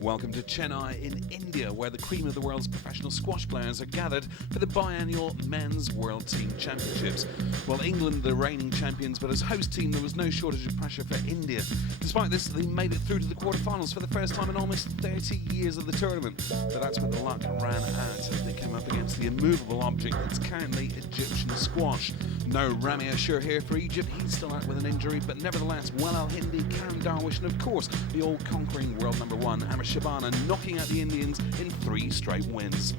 Welcome to Chennai in India, where the cream of the world's professional squash players are gathered for the biannual Men's World Team Championships. Well, England are the reigning champions, but as host team there was no shortage of pressure for India. Despite this, they made it through to the quarterfinals for the first time in almost 30 years of the tournament. But that's when the luck ran out as they came up against the immovable object that's currently Egyptian squash. No Rami Ashur here for Egypt, he's still out with an injury, but nevertheless, Al Hindi, Karen Darwish, and of course, the all-conquering world number one, Shabana, knocking out the Indians in 3 straight wins.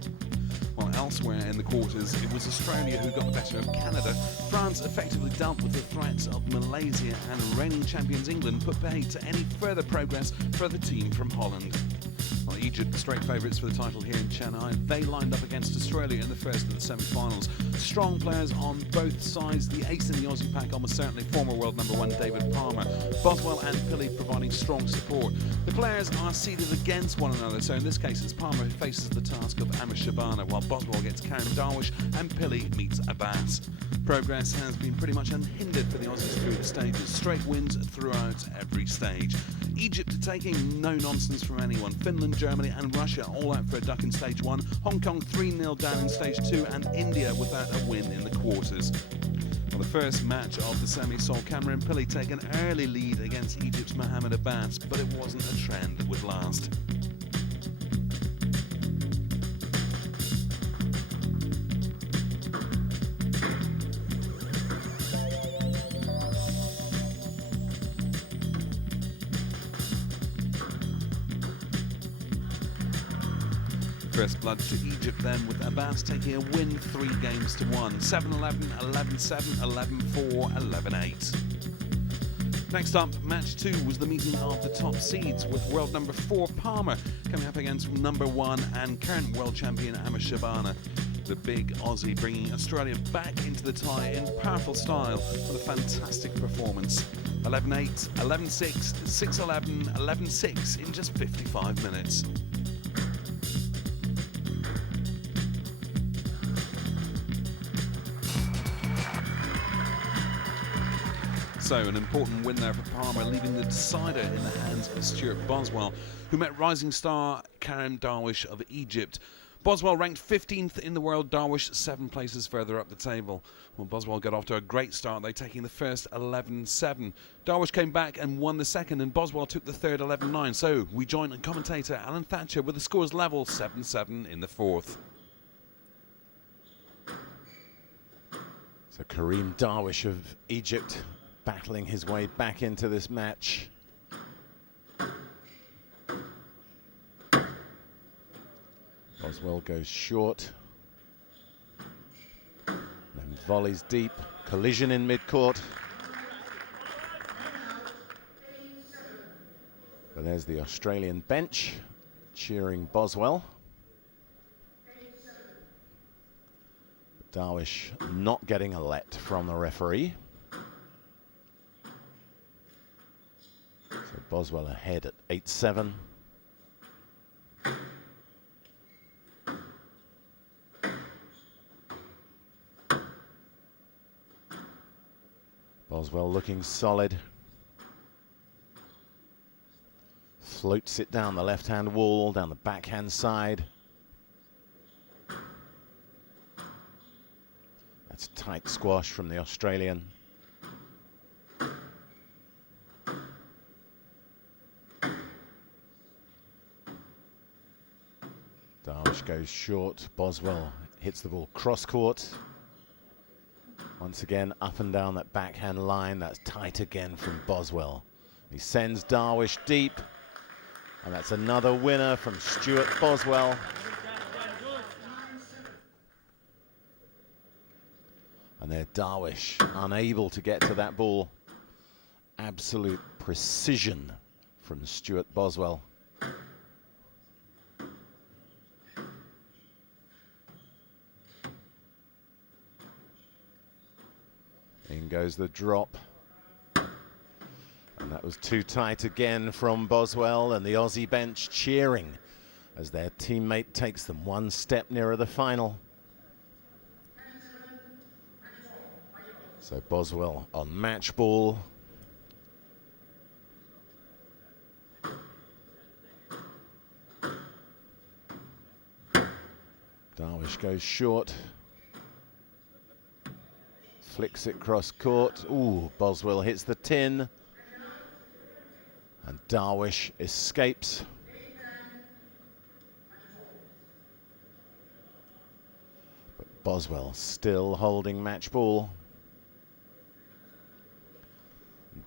While elsewhere in the quarters, it was Australia who got the better of Canada. France effectively dealt with the threats of Malaysia, and reigning champions England put paid to any further progress for the team from Holland. Well, Egypt, straight favourites for the title here in Chennai, they lined up against Australia in the first of the semi-finals. Strong players on both sides. The ace in the Aussie pack, almost certainly former world number one David Palmer. Boswell and Pilley providing strong support. The players are seated against one another, so in this case it's Palmer who faces the task of Shabana, while Boswell gets Karen Darwish and Pilley meets Abbas. Progress has been pretty much unhindered for the Aussies through the stages. Straight wins throughout every stage. Egypt taking no nonsense from anyone. Finland, Germany and Russia all out for a duck in stage 1. Hong Kong 3-0 down in stage 2, and India without a win in the quarters. Well, the first match of the semi saw Cameron Pilley take an early lead against Egypt's Mohamed Abbas, but it wasn't a trend that would last. First blood to Egypt then, with Abbas taking a win 3 games to 1. 7-11, 11-7, 11-4, 11-8. Next up, match 2 was the meeting of the top seeds, with world number 4 Palmer coming up against number 1 and current world champion Shabana. The big Aussie bringing Australia back into the tie in powerful style with a fantastic performance. 11-8, 11-6, 6-11, 11-6 in just 55 minutes. So an important win there for Palmer, leaving the decider in the hands of Stuart Boswell, who met rising star Karen Darwish of Egypt. Boswell ranked 15th in the world, Darwish 7 places further up the table. Well, Boswell got off to a great start, they taking the first 11-7. Darwish came back and won the second, and Boswell took the third 11-9. So we join commentator Alan Thatcher with the scores level 7-7 in the fourth. So Kareem Darwish of Egypt battling his way back into this match. Boswell goes short. Then volleys deep. Collision in mid-court. But there's the Australian bench cheering Boswell. But Darwish not getting a let from the referee. So Boswell ahead at 8-7. Boswell looking solid. Floats it down the left-hand wall, down the backhand side. That's tight squash from the Australian. Darwish goes short. Boswell hits the ball cross-court. Once again, up and down that backhand line. That's tight again from Boswell. He sends Darwish deep. And that's another winner from Stuart Boswell. And there, Darwish unable to get to that ball. Absolute precision from Stuart Boswell. In goes the drop. And that was too tight again from Boswell, and the Aussie bench cheering as their teammate takes them 1 step nearer the final. So Boswell on match ball. Darwish goes short. Flicks it cross court. Ooh, Boswell hits the tin. And Darwish escapes. But Boswell still holding match ball.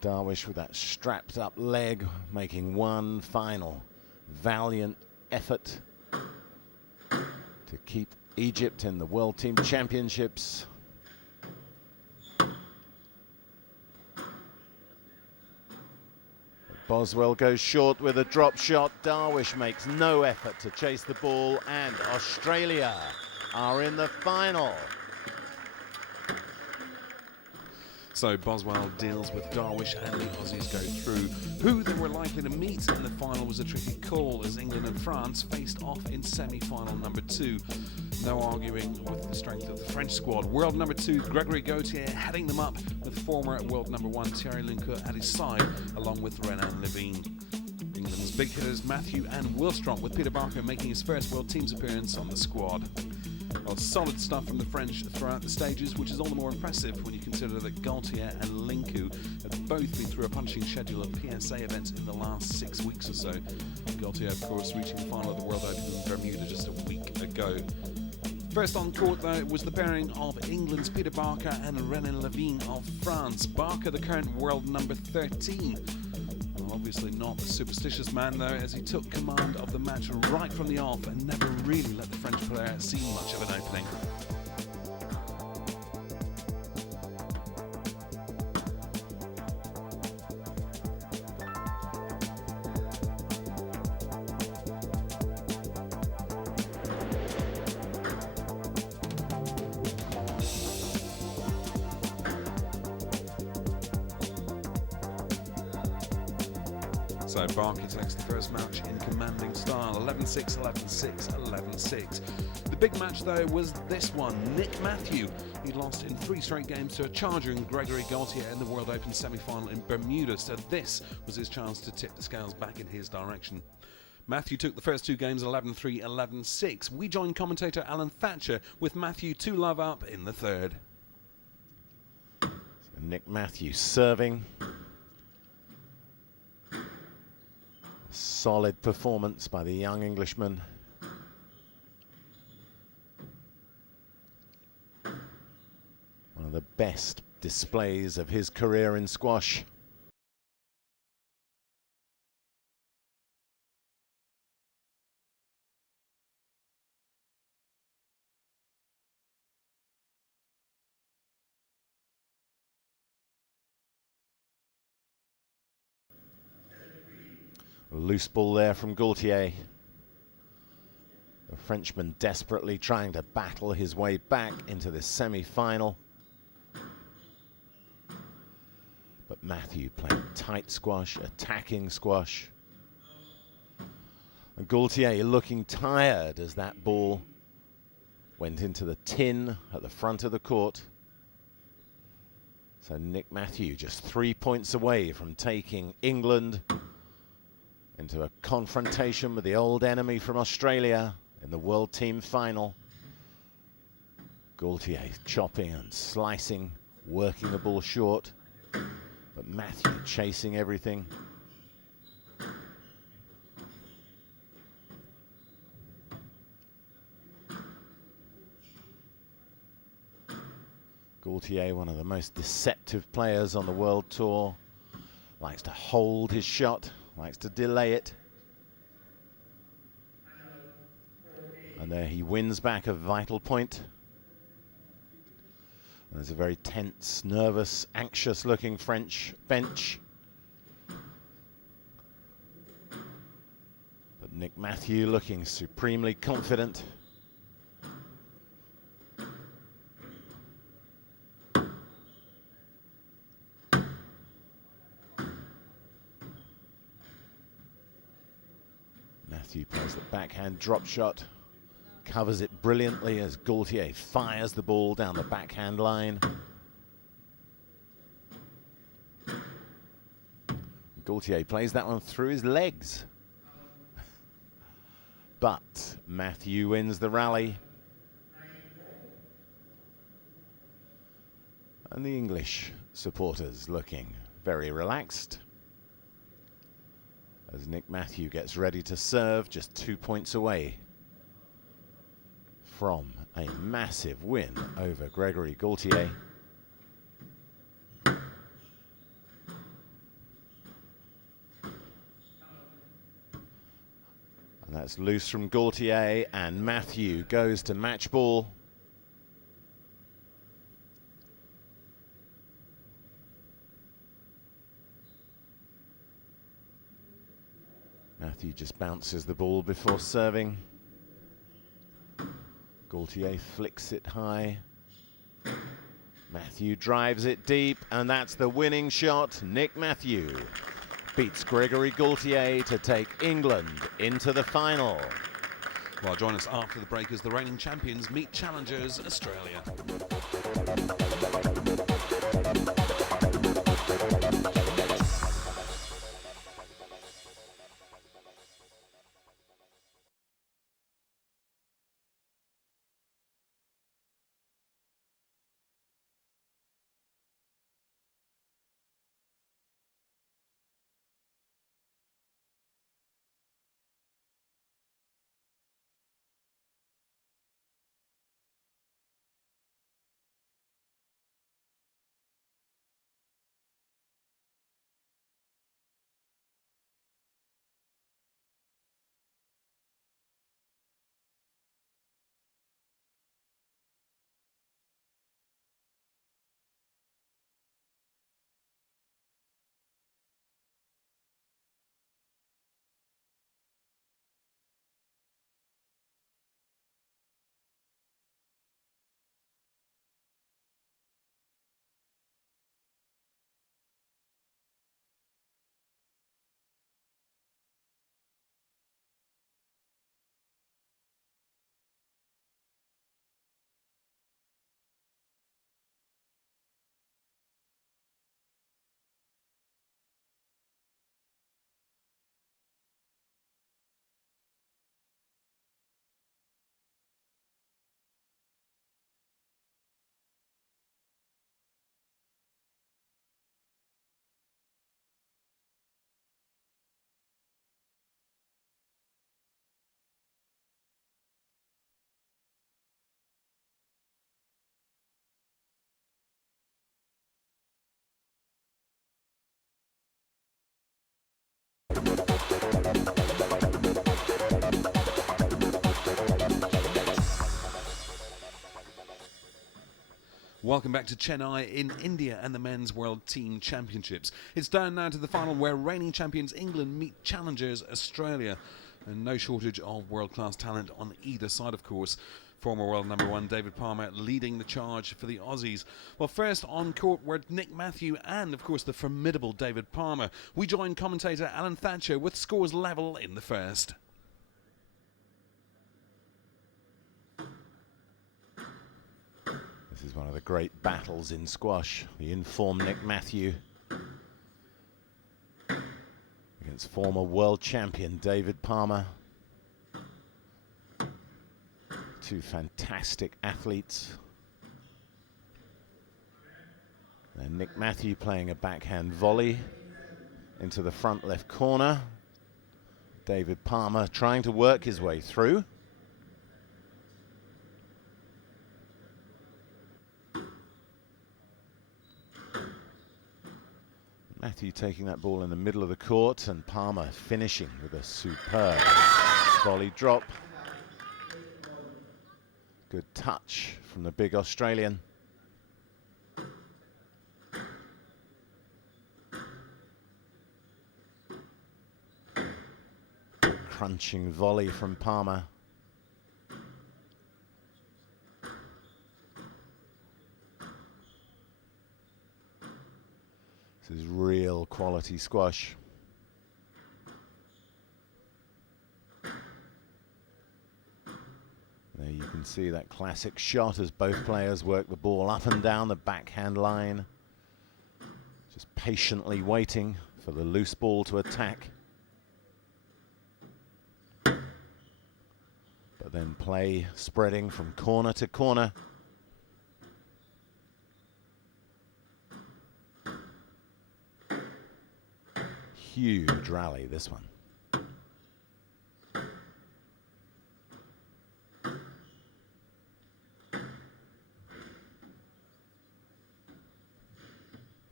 Darwish with that strapped up leg, making one final valiant effort to keep Egypt in the World Team Championships. Boswell goes short with a drop shot. Darwish makes no effort to chase the ball, and Australia are in the final. So Boswell deals with Darwish and the Aussies go through. Who they were likely to meet in the final was a tricky call, as England and France faced off in semi-final number 2. No arguing with the strength of the French squad. World number 2, Gregory Gaultier, heading them up with former world number 1 Thierry Lincourt at his side, along with Renan Levine. England's big hitters Matthew and Willstrop, with Peter Barker making his first World Teams appearance on the squad. Well, solid stuff from the French throughout the stages, which is all the more impressive when you consider that Gaultier and Lincourt have both been through a punching schedule of PSA events in the last 6 weeks or so. Gaultier, of course, reaching the final of the World Open in Bermuda just a week ago. First on court, though, was the pairing of England's Peter Barker and Renan Levine of France. Barker, the current world number 13. Obviously not a superstitious man, though, as he took command of the match right from the off and never really let the French player see much of an opening. So Barker takes the first match in commanding style, 11-6, 11-6, 11-6. The big match, though, was this one. Nick Matthew. He lost in 3 straight games to a charger in Gregory Gaultier in the World Open semi-final in Bermuda, so this was his chance to tip the scales back in his direction. Matthew took the first 2 games 11-3, 11-6. We join commentator Alan Thatcher with Matthew 2-love up in the third. So Nick Matthew serving. Solid performance by the young Englishman. One of the best displays of his career in squash. Loose ball there from Gaultier. The Frenchman desperately trying to battle his way back into this semi-final. But Matthew playing tight squash, attacking squash. And Gaultier looking tired as that ball went into the tin at the front of the court. So Nick Matthew just 3 points away from taking England into a confrontation with the old enemy from Australia in the World Team final. Gaultier chopping and slicing, working the ball short, but Matthew chasing everything. Gaultier, one of the most deceptive players on the World Tour, likes to hold his shot, likes to delay it. And there he wins back a vital point. And there's a very tense, nervous, anxious looking French bench. But Nick Matthew looking supremely confident. Matthew plays the backhand drop shot, covers it brilliantly as Gaultier fires the ball down the backhand line. Gaultier plays that one through his legs. But Matthew wins the rally. And the English supporters looking very relaxed as Nick Matthew gets ready to serve, just 2 points away from a massive win over Gregory Gaultier. And that's loose from Gaultier, and Matthew goes to match ball. Matthew just bounces the ball before serving. Gaultier flicks it high. Matthew drives it deep, and that's the winning shot. Nick Matthew beats Gregory Gaultier to take England into the final. Well, join us after the break as the reigning champions meet challengers Australia. Welcome back to Chennai in India and the Men's World Team Championships. It's down now to the final where reigning champions England meet challengers Australia. And no shortage of world-class talent on either side, of course. Former world number one David Palmer leading the charge for the Aussies. Well, first on court were Nick Matthew and, of course, the formidable David Palmer. We join commentator Alan Thatcher with scores level in the first. This is one of the great battles in squash. The informed Nick Matthew against former world champion David Palmer. Two fantastic athletes. And Nick Matthew playing a backhand volley into the front left corner. David Palmer trying to work his way through. Matthew taking that ball in the middle of the court, and Palmer finishing with a superb volley drop. Good touch from the big Australian. Crunching volley from Palmer. This is real quality squash. There you can see that classic shot as both players work the ball up and down the backhand line. Just patiently waiting for the loose ball to attack. But then play spreading from corner to corner. huge rally, this one.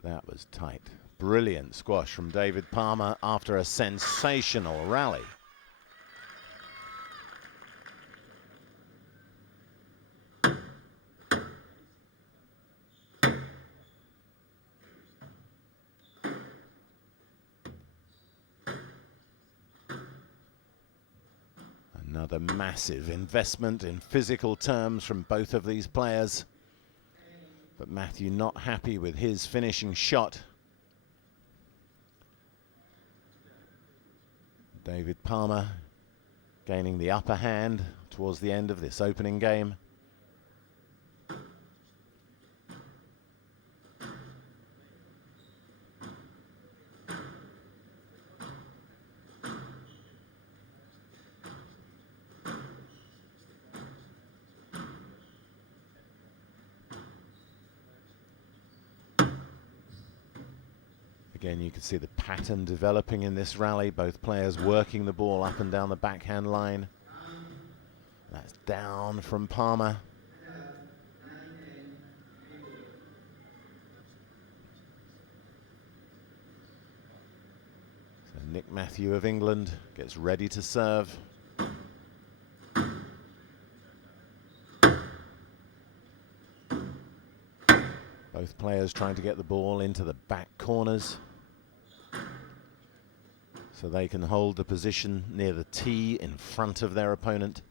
That was tight. Brilliant squash from David Palmer after a sensational rally. Another massive investment in physical terms from both of these players. But Matthew not happy with his finishing shot. David Palmer gaining the upper hand towards the end of this opening game. Again, you can see the pattern developing in this rally, both players working the ball up and down the backhand line. That's down from Palmer. So Nick Matthew of England gets ready to serve. Both players trying to get the ball into the back corners so they can hold the position near the tee in front of their opponent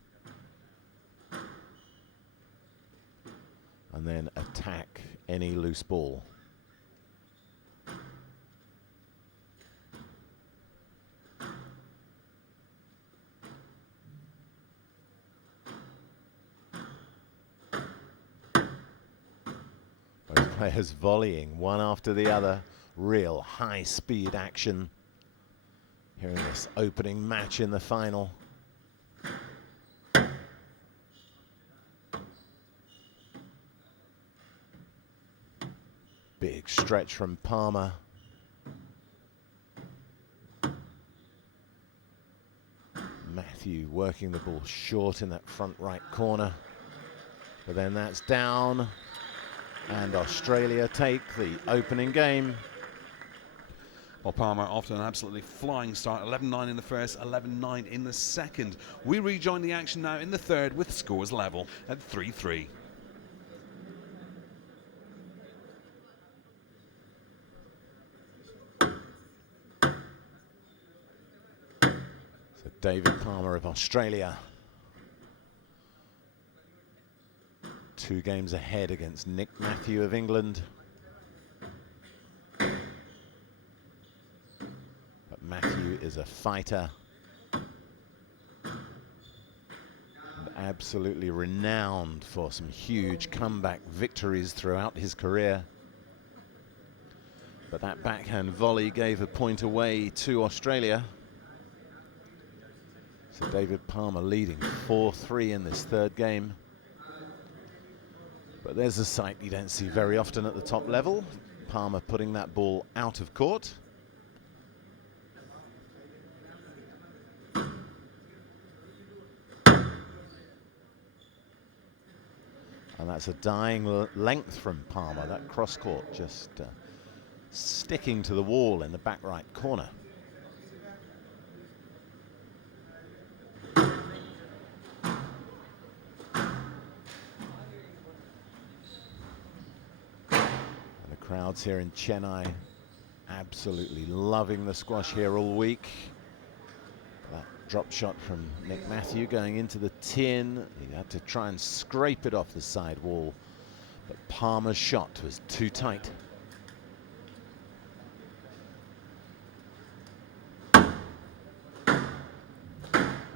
and then attack any loose ball. Both players volleying one after the other, real high-speed action here in this opening match in the final. Big stretch from Palmer. Matthew working the ball short in that front right corner. But then that's down. And Australia take the opening game. Well, Palmer off to an absolutely flying start. 11-9 in the first, 11-9 in the second. We rejoin the action now in the third with scores level at 3-3. So David Palmer of Australia, 2 games ahead against Nick Matthew of England. But Matthew is a fighter and absolutely renowned for some huge comeback victories throughout his career. But that backhand volley gave a point away to Australia. So David Palmer leading 4-3 in this third game. But there's a sight you don't see very often at the top level. Palmer putting that ball out of court. And that's a dying length from Palmer, that cross court just sticking to the wall in the back right corner. Crowds here in Chennai absolutely loving the squash here all week. That drop shot from Nick Matthew going into the tin. He had to try and scrape it off the side wall, but Palmer's shot was too tight.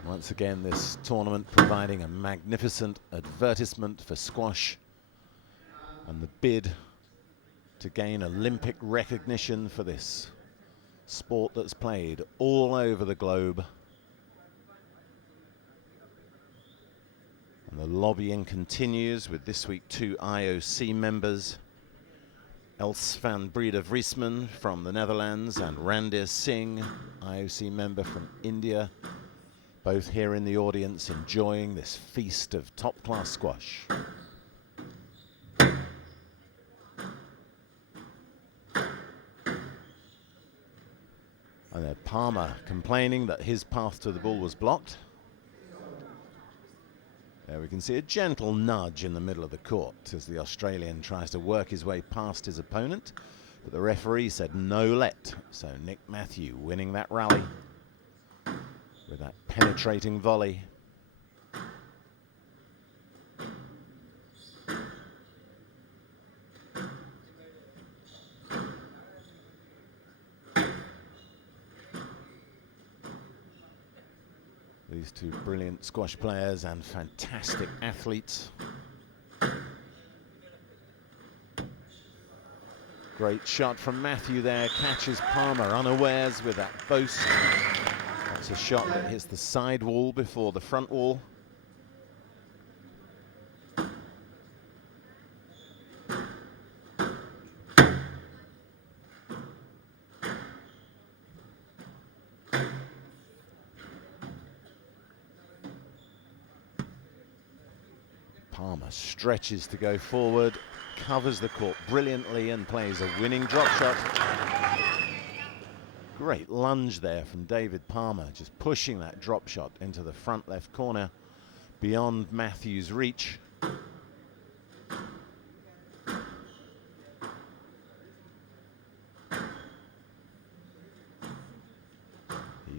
Once again, this tournament providing a magnificent advertisement for squash and the bid to gain Olympic recognition for this sport that's played all over the globe. And the lobbying continues with this week 2 IOC members Els van Breda Vriesman from the Netherlands and Randir Singh, IOC member from India, both here in the audience enjoying this feast of top-class squash. And then Palmer complaining that his path to the ball was blocked. There we can see a gentle nudge in the middle of the court as the Australian tries to work his way past his opponent, but the referee said no let. So Nick Matthew winning that rally with that penetrating volley. These two brilliant squash players and fantastic athletes. Great shot from Matthew there, catches Palmer unawares with that boast. That's a shot that hits the side wall before the front wall. Palmer stretches to go forward, covers the court brilliantly and plays a winning drop shot. Great lunge there from David Palmer, just pushing that drop shot into the front left corner beyond Matthew's reach. You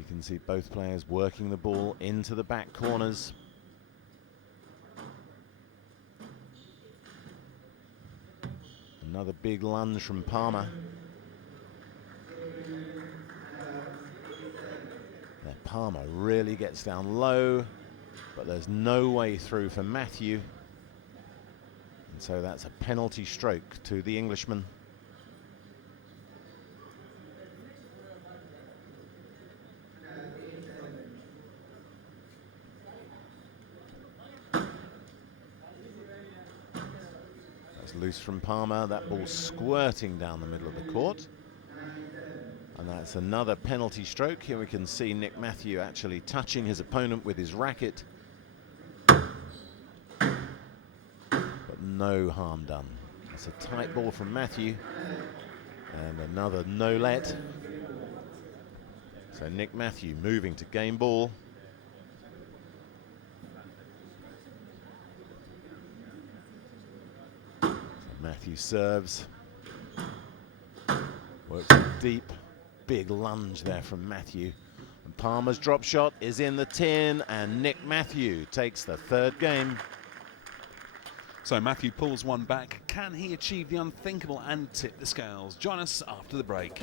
can see both players working the ball into the back corners. Another big lunge from Palmer. There, Palmer really gets down low, but there's no way through for Matthew. And so that's a penalty stroke to the Englishman. Loose from Palmer, that ball squirting down the middle of the court. And that's another penalty stroke. Here we can see Nick Matthew actually touching his opponent with his racket. But no harm done. That's a tight ball from Matthew. And another no let. So Nick Matthew moving to game ball. Matthew serves, works a deep, big lunge there from Matthew. And Palmer's drop shot is in the tin, and Nick Matthew takes the third game. So Matthew pulls one back. Can he achieve the unthinkable and tip the scales? Join us after the break.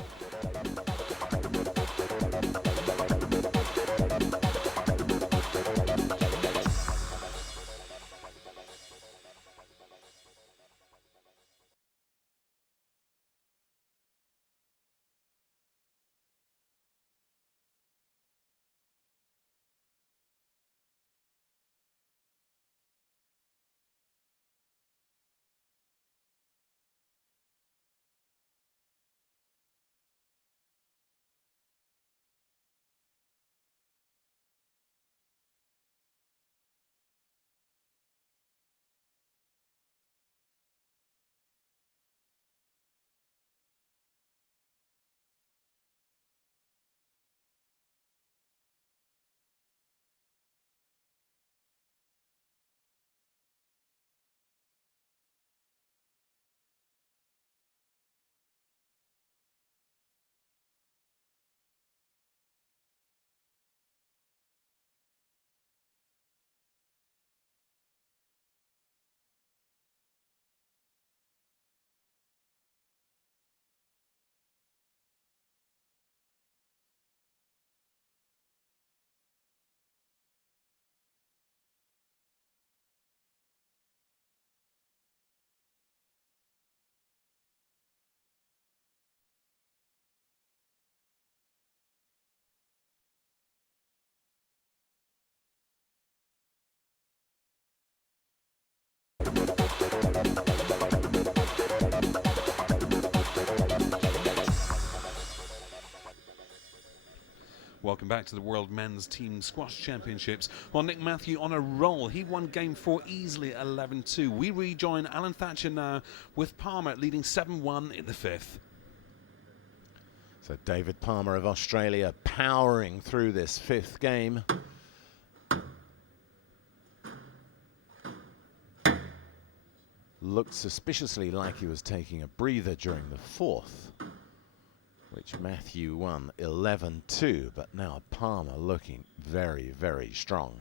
Welcome back to the World Men's Team Squash Championships. Well, Nick Matthew on a roll. He won Game 4 easily, 11-2. We rejoin Alan Thatcher now with Palmer leading 7-1 in the fifth. So David Palmer of Australia powering through this fifth game. Looked suspiciously like he was taking a breather during the fourth, which Matthew won 11-2, but now Palmer looking very, very strong.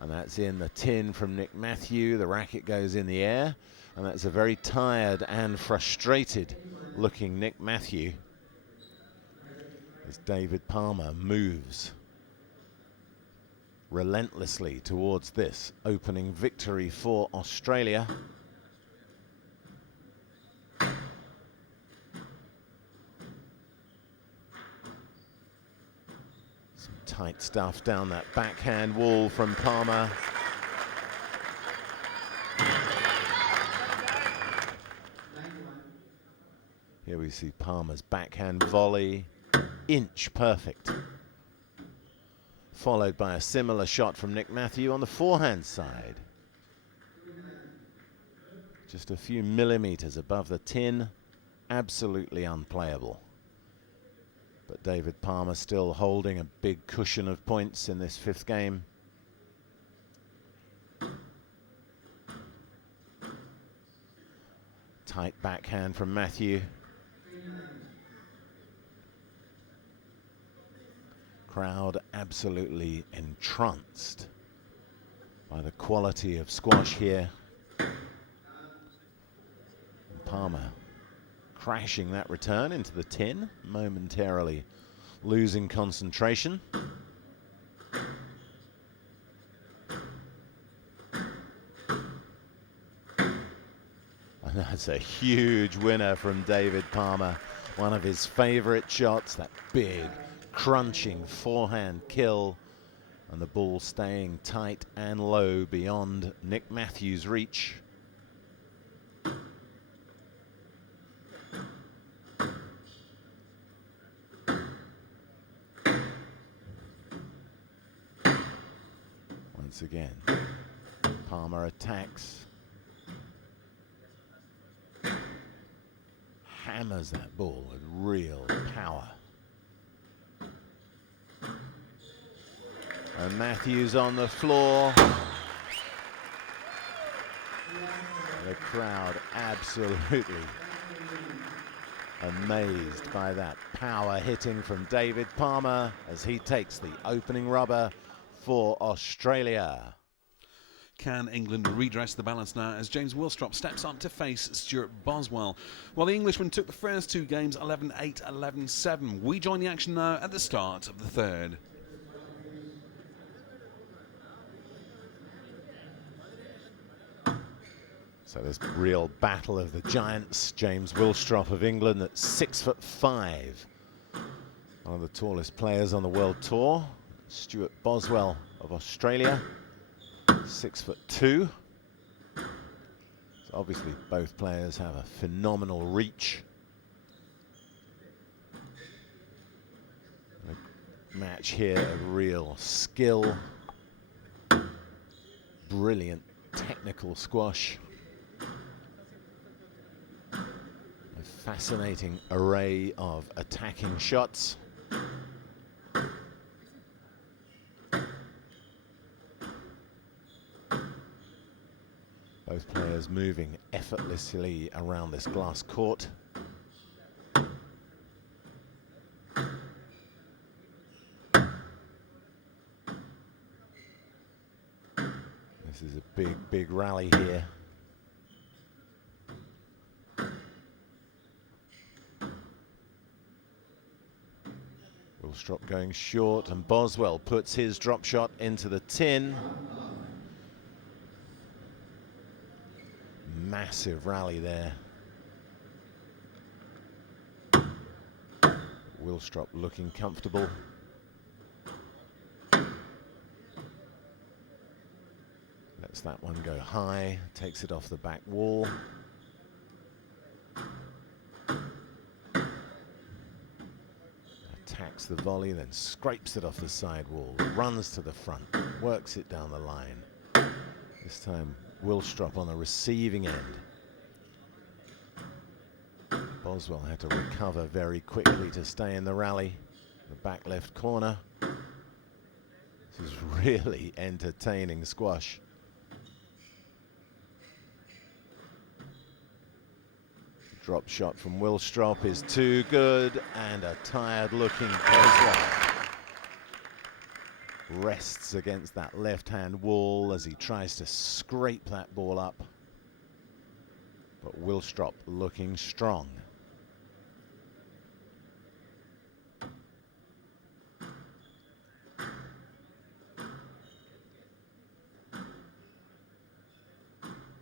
And that's in the tin from Nick Matthew. The racket goes in the air, and that's a very tired and frustrated looking Nick Matthew as David Palmer moves relentlessly towards this opening victory for Australia. Some tight stuff down that backhand wall from Palmer. Here we see Palmer's backhand volley, inch perfect, followed by a similar shot from Nick Matthew on the forehand side. Just a few millimeters above the tin, absolutely unplayable. But David Palmer still holding a big cushion of points in this fifth game. Tight backhand from Matthew. Crowd absolutely entranced by the quality of squash here. Palmer crashing that return into the tin, momentarily losing concentration. And that's a huge winner from David Palmer. One of his favorite shots, that big crunching forehand kill, and the ball staying tight and low beyond Nick Matthews' reach. Once again, Palmer attacks, hammers that ball with real power. And Matthews on the floor. The crowd absolutely amazed by that power hitting from David Palmer as he takes the opening rubber for Australia. Can England redress the balance now as James Willstrop steps up to face Stuart Boswell? Well, the Englishman took the first two games 11-8, 11-7. We join the action now at the start of the third. So this real battle of the giants. James Willstrop of England at 6'5", one of the tallest players on the world tour. Stuart Boswell of Australia, 6'2". So obviously both players have a phenomenal reach. A match here of real skill, brilliant technical squash. A fascinating array of attacking shots. Both players moving effortlessly around this glass court. This is a big, big rally here. Willstrop going short, and Boswell puts his drop shot into the tin. Massive rally there. Willstrop looking comfortable. Lets that one go high, takes it off the back wall. Attacks the volley, then scrapes it off the sidewall, runs to the front, works it down the line. This time Willstrop on the receiving end. Boswell had to recover very quickly to stay in the rally. The back left corner. This is really entertaining squash. Drop shot from Willstrop is too good, and a tired-looking Boswell rests against that left-hand wall as he tries to scrape that ball up. But Willstrop looking strong.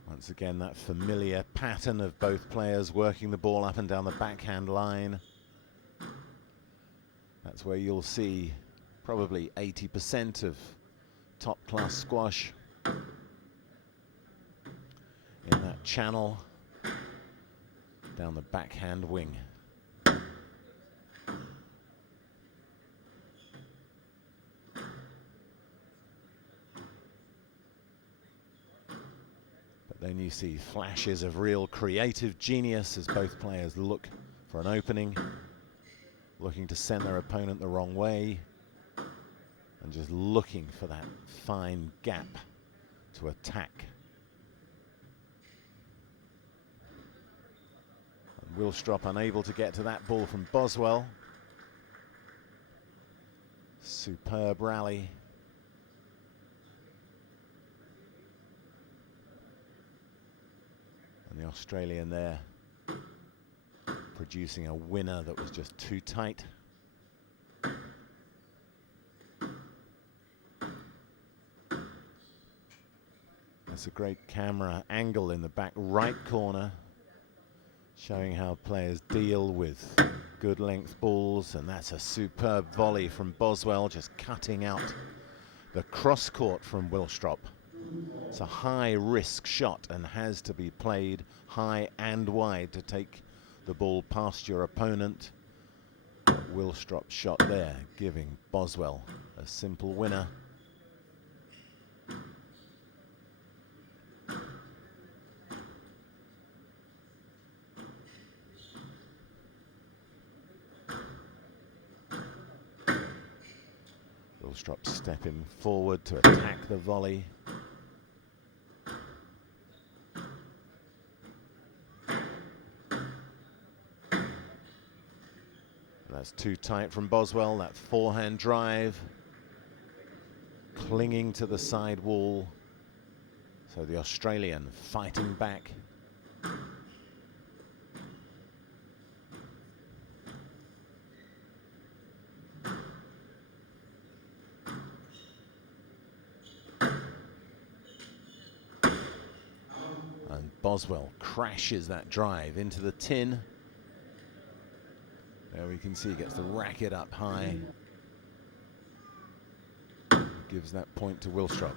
Once again, that familiar pattern of both players working the ball up and down the backhand line. That's where you'll see probably 80% of top-class squash in that channel down the backhand wing. Then you see flashes of real creative genius as both players look for an opening, looking to send their opponent the wrong way, and just looking for that fine gap to attack. And Willstrop unable to get to that ball from Boswell. Superb rally. And the Australian there producing a winner that was just too tight. That's a great camera angle in the back right corner, showing how players deal with good length balls, and that's a superb volley from Boswell, just cutting out the cross court from Willstrop. It's a high risk shot and has to be played high and wide to take the ball past your opponent. Willstrop's shot there giving Boswell a simple winner. Willstrop stepping forward to attack the volley. That's too tight from Boswell, that forehand drive, clinging to the side wall. So the Australian fighting back. And Boswell crashes that drive into the tin. There we can see he gets the racket up high. Gives that point to Willstrop.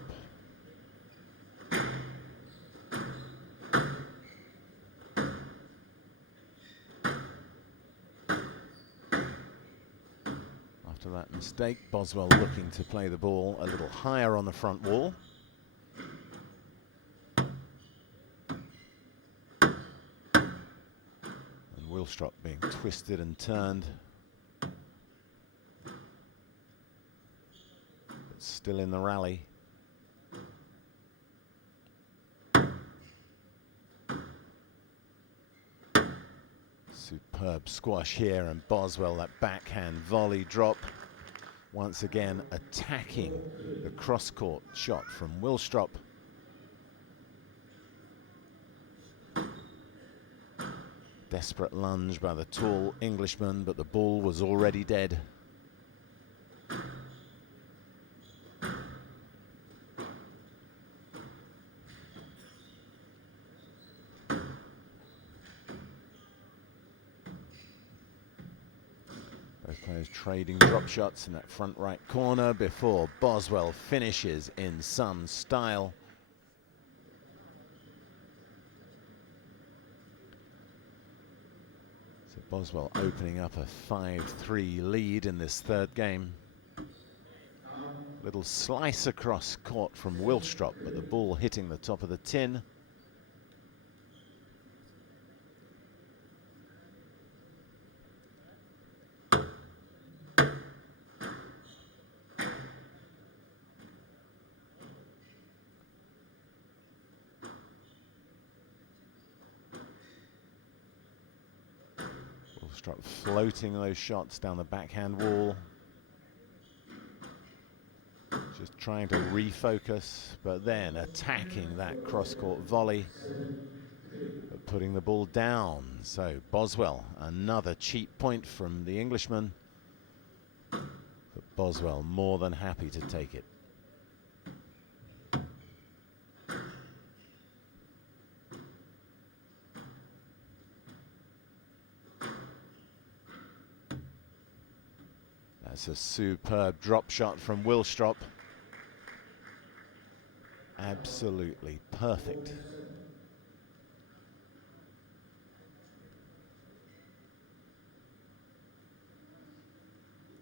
After that mistake, Boswell looking to play the ball a little higher on the front wall. Willstrop being twisted and turned, but still in the rally. Superb squash here, and Boswell, that backhand volley drop, once again attacking the cross-court shot from Willstrop. Desperate lunge by the tall Englishman, but the ball was already dead. Both players trading drop shots in that front right corner before Boswell finishes in some style. Boswell opening up a 5-3 lead in this third game. Little slice across court from Willstrop, but the ball hitting the top of the tin. Willstrop floating those shots down the backhand wall. Just trying to refocus, but then attacking that cross-court volley, but putting the ball down. So Boswell, another cheap point from the Englishman, but Boswell more than happy to take it. That's a superb drop shot from Willstrop. Absolutely perfect.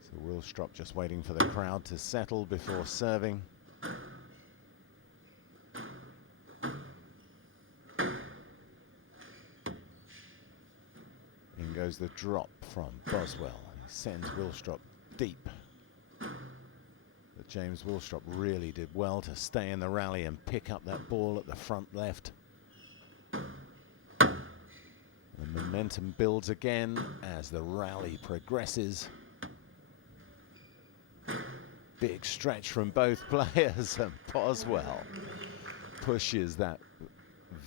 So Willstrop just waiting for the crowd to settle before serving. In goes the drop from Boswell. He sends Willstrop deep. But James Willstrop really did well to stay in the rally and pick up that ball at the front left. The momentum builds again as the rally progresses. Big stretch from both players, and Boswell pushes that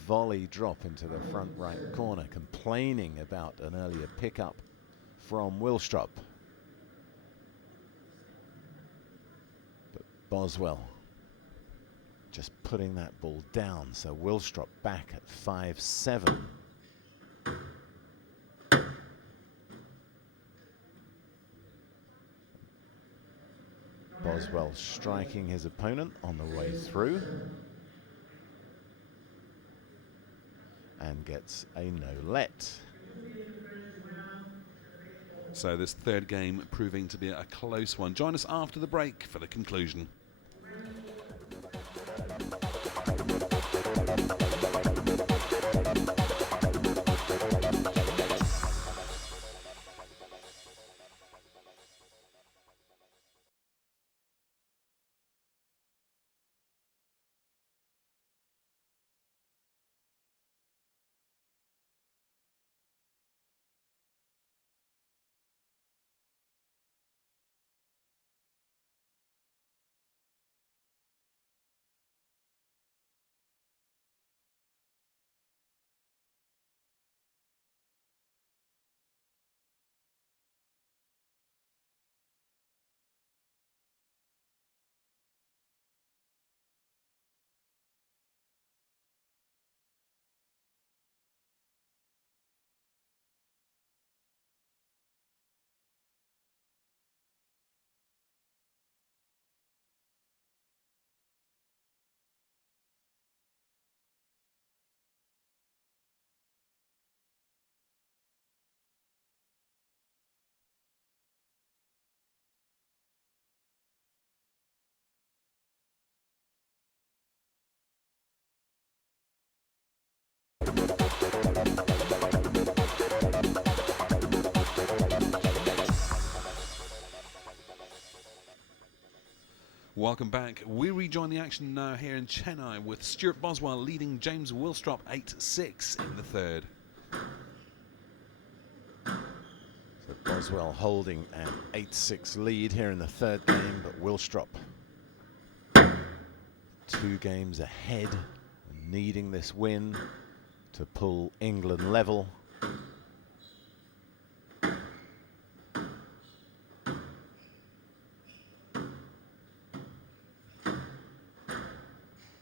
volley drop into the front right corner, complaining about an earlier pickup from Willstrop. Boswell just putting that ball down, so Willstrop back at 5-7. Boswell striking his opponent on the way through and gets a no-let. So this third game proving to be a close one. Join us after the break for the conclusion. Welcome back. We rejoin the action now here in Chennai with Stuart Boswell leading James Willstrop 8-6 in the third. So Boswell holding an 8-6 lead here in the third game, but Willstrop 2 games ahead, needing this win to pull England level.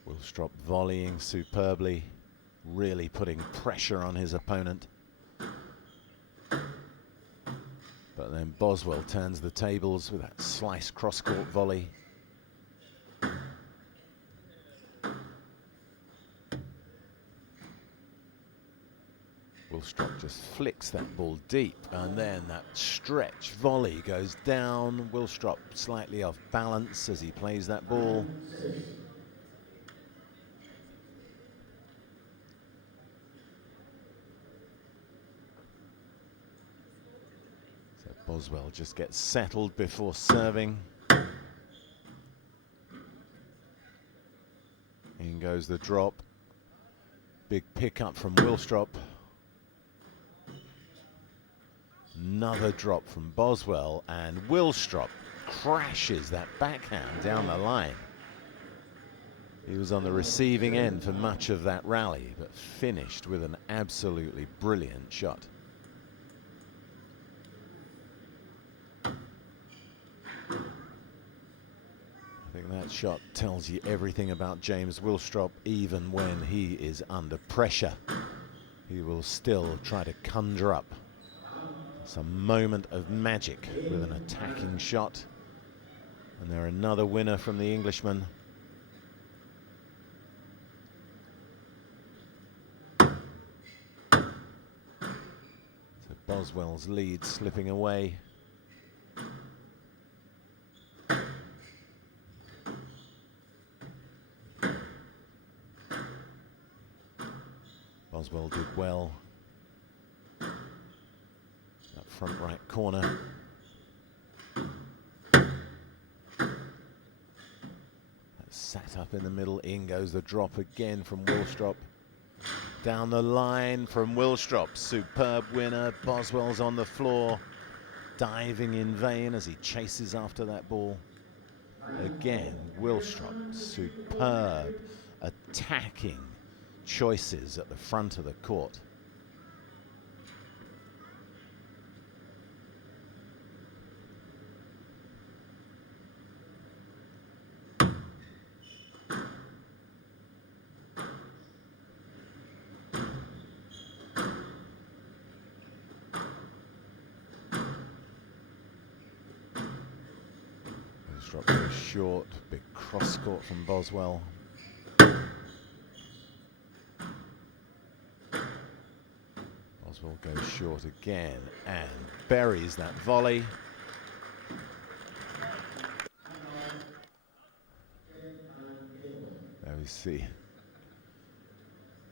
Willstrop volleying superbly, really putting pressure on his opponent. But then Boswell turns the tables with that slice cross-court volley. Willstrop just flicks that ball deep, and then that stretch volley goes down. Willstrop slightly off balance as he plays that ball. So Boswell just gets settled before serving. In goes the drop. Big pickup from Willstrop. Another drop from Boswell, and Willstrop crashes that backhand down the line. He was on the receiving end for much of that rally, but finished with an absolutely brilliant shot. I think that shot tells you everything about James Willstrop. Even when he is under pressure, he will still try to conjure up some moment of magic with an attacking shot. And there another winner from the Englishman. So Boswell's lead slipping away. Boswell did well. That front right corner. That's sat up in the middle. In goes the drop again from Willstrop. Down the line from Willstrop. Superb winner. Boswell's on the floor, diving in vain as he chases after that ball. Again, Willstrop, superb attacking choices at the front of the court. Willstrop goes short, big cross court from Boswell. Boswell goes short again and buries that volley. There we see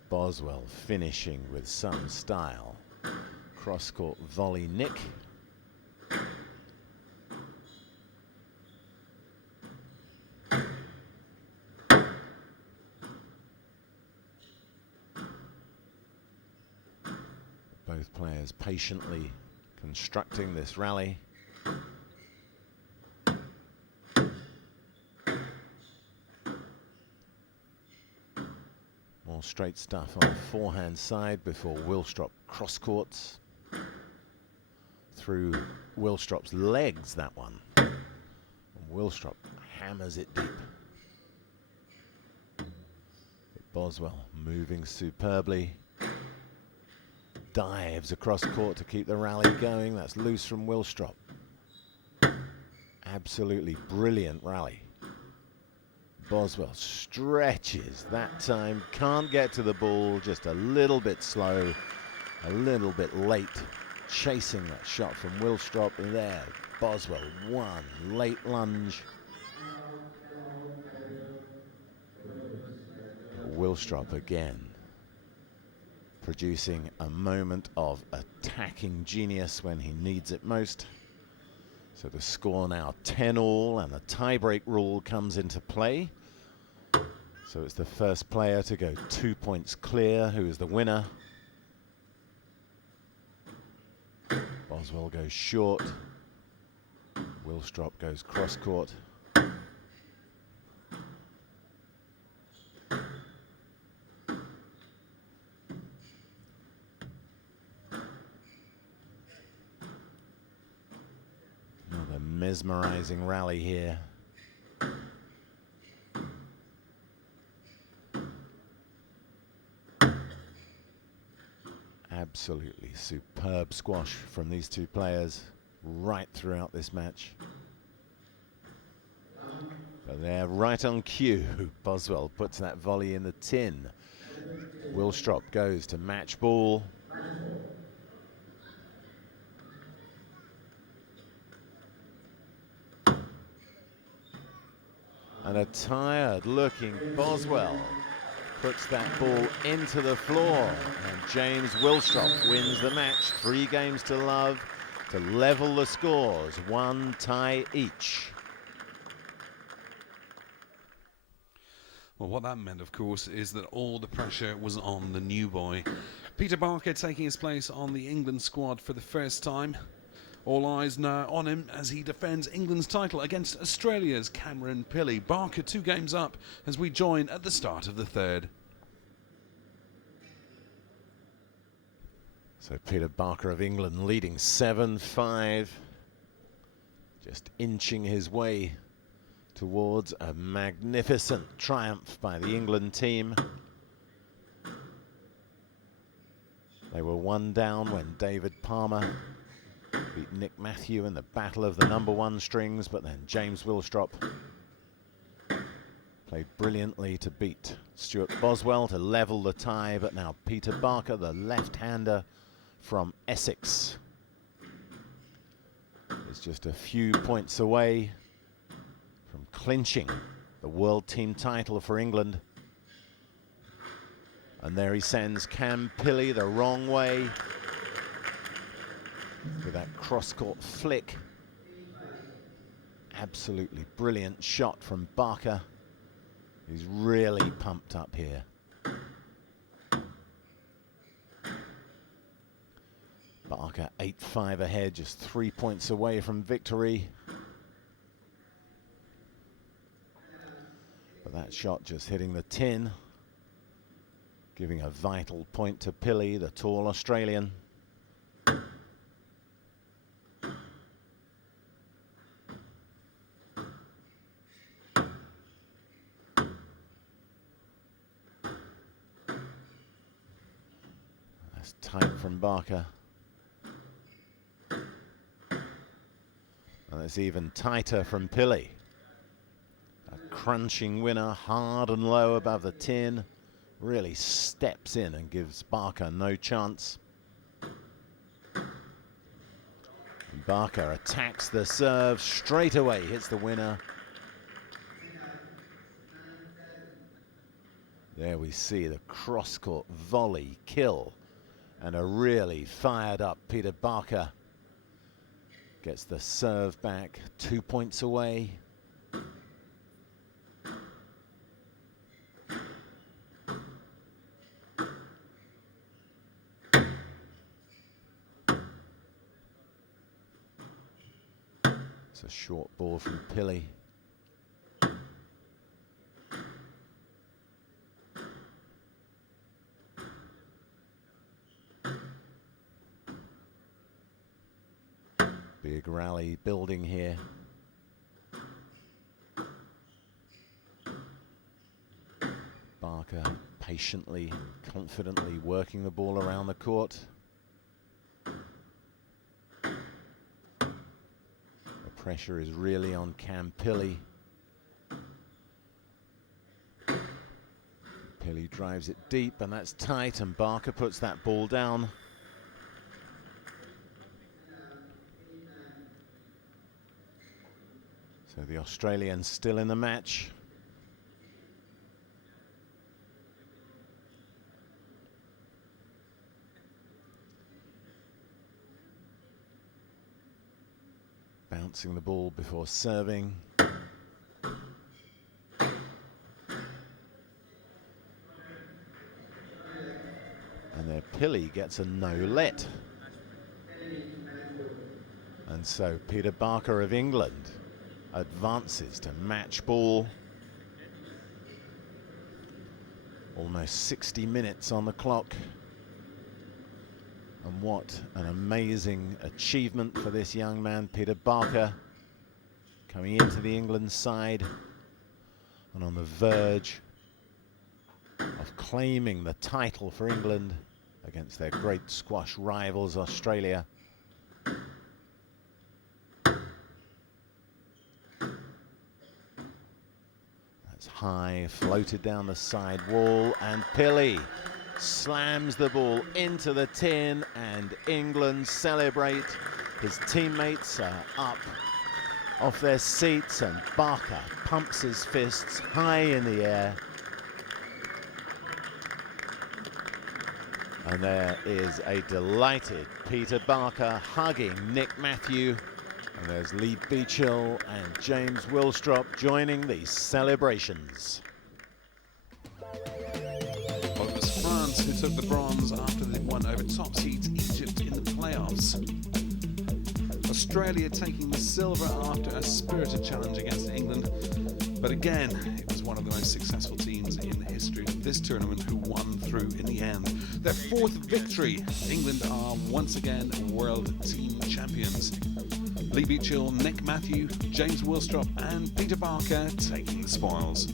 Boswell finishing with some style. Cross-court volley nick. Both players patiently constructing this rally. More straight stuff on the forehand side before Willstrop cross courts. Through Willstrop's legs, that one. And Willstrop hammers it deep. But Boswell moving superbly. Dives across court to keep the rally going. That's loose from Willstrop. Absolutely brilliant rally. Boswell stretches that time, can't get to the ball, just a little bit slow, a little bit late, chasing that shot from Willstrop. There, Boswell, one late lunge. Willstrop again, producing a moment of attacking genius when he needs it most. So the score now 10-all, and the tie-break rule comes into play. So it's the first player to go 2 points clear who is the winner. Boswell goes short. Willstrop goes cross-court. Another mesmerizing rally here. Absolutely superb squash from these two players right throughout this match. But they're right on cue. Boswell puts that volley in the tin. Willstrop goes to match ball. And a tired-looking Boswell puts that ball into the floor. And James Willstrop wins the match. 3 games to love to level the scores. 1 tie each. Well, what that meant, of course, is that all the pressure was on the new boy. Peter Barker taking his place on the England squad for the first time. All eyes now on him as he defends England's title against Australia's Cameron Pilley. Barker 2 games up as we join at the start of the 3rd. So Peter Barker of England leading 7-5. Just inching his way towards a magnificent triumph by the England team. They were 1 down when David Palmer beat Nick Matthew in the battle of the #1 strings, but then James Willstrop played brilliantly to beat Stuart Boswell to level the tie, but now Peter Barker, the left-hander from Essex, is just a few points away from clinching the World Team title for England. And there he sends Cam Pilley the wrong way with that cross-court flick. Absolutely brilliant shot from Barker. He's really pumped up here. Barker 8-5 ahead, just 3 points away from victory. But that shot just hitting the tin, giving a vital point to Pilley, the tall Australian. That's tight from Barker. And it's even tighter from Pilley. A crunching winner, hard and low above the tin, really steps in and gives Barker no chance. And Barker attacks the serve straight away, hits the winner. There we see the cross-court volley kill, and a really fired up Peter Barker gets the serve back, 2 points away. It's a short ball from Pilley. Big rally building here. Barker patiently, confidently working the ball around the court. The pressure is really on Cam Pilley. Pilley drives it deep, and that's tight, and Barker puts that ball down. So the Australians still in the match. Bouncing the ball before serving. And there Pilley gets a no-let. And so Peter Barker of England advances to match ball. Almost 60 minutes on the clock. And what an amazing achievement for this young man, Peter Barker, coming into the England side and on the verge of claiming the title for England against their great squash rivals, Australia. High, floated down the side wall, and Pilley slams the ball into the tin, and England celebrate. His teammates are up off their seats, and Barker pumps his fists high in the air. And there is a delighted Peter Barker hugging Nick Matthew. And there's Lee Beachill and James Willstrop joining these celebrations. Well, it was France who took the bronze after they won over top seeds Egypt in the playoffs. Australia taking the silver after a spirited challenge against England. But again, it was one of the most successful teams in the history of this tournament who won through in the end. Their fourth victory, England are once again world team champions. Lee Beachill, Nick Matthew, James Willstrop and Peter Barker taking the spoils.